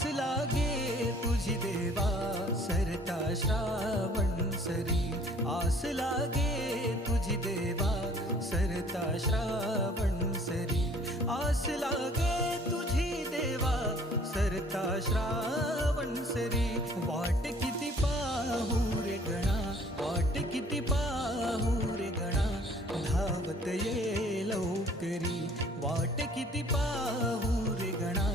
आस लागे तुझी देवा सरता श्रावण सरी, आस लागे तुझी देवा सरता श्रावण सरी, आस लागे तुझी देवा सरता श्रावण सरी. वाट किती पाहू रे गणा, वाट किती पाहू रे गणा, धावत ये लवकरी, वाट किती पाहू रे गणा,